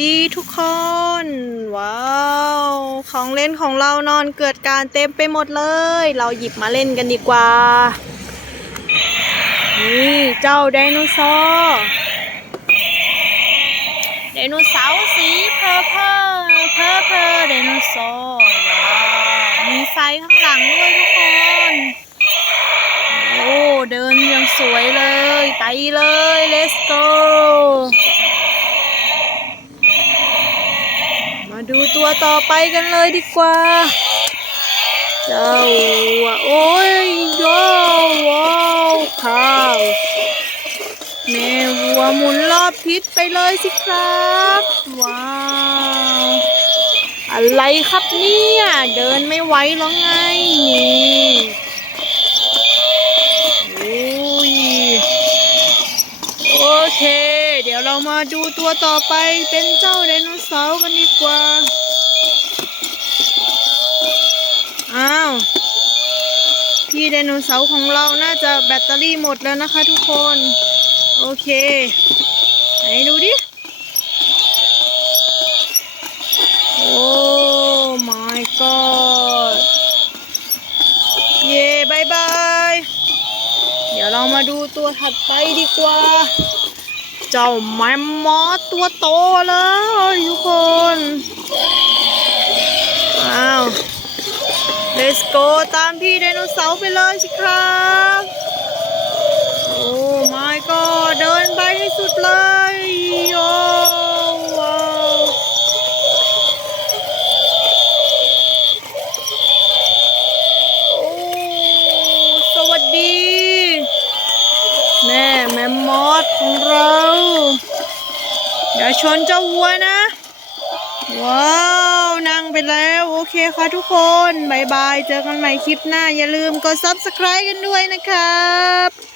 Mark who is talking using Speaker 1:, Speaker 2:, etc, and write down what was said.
Speaker 1: ดีทุกคน ว้าว ของเล่นของเรานอนเกิดการเต็มไปหมดเลย เราหยิบมาเล่นกันดีกว่า นี่เจ้าไดโนเสาร์ไดโนเสาร์สีเพอร์เพอร์เพอร์เพอร์ไดโนเสาร์ว้าวมีไฟข้างหลังด้วยทุกคน โอ้ เดินยังสวยเลย ไปเลย let's go ต่อไปกันเลยดีกว่า เจ้าอะโอ้ยว้าวว้าวข้าวแม่วัวหมุนรอบทิศไปเลยสิครับ ว้าว อะไรครับเนี่ย เดินไม่ไหวหรอไง นี่โอ้ยโอเค เดี๋ยวเรามาดูตัวต่อไปเป็นเจ้าไดโนเสาร์กันดีกว่า อ้าว พี่ ไดโนเสาร์ของเราน่าจะแบตเตอรี่หมดแล้วนะคะทุกคน โอเค ไหนดูดิ โอ้ my god เย่บายบาย เดี๋ยวเรามาดูตัวถัดไปดีกว่า เจ้าแมมมอสตัวโตเลยทุกคน อ้าว let's go ตามพี่ไดโนเสาร์ไปเลยสิครับ โอ้ my god เดินไปให้สุดเลยโอ้ว้าวโอ้สวัสดี แม่แมมมอสของเรา อย่าชนเจ้าวัวนะ ว้าว ไปแล้ว โอเคค่ะทุกคนบายบาย เจอกันใหม่คลิปหน้า อย่าลืมกด subscribe กันด้วยนะครับ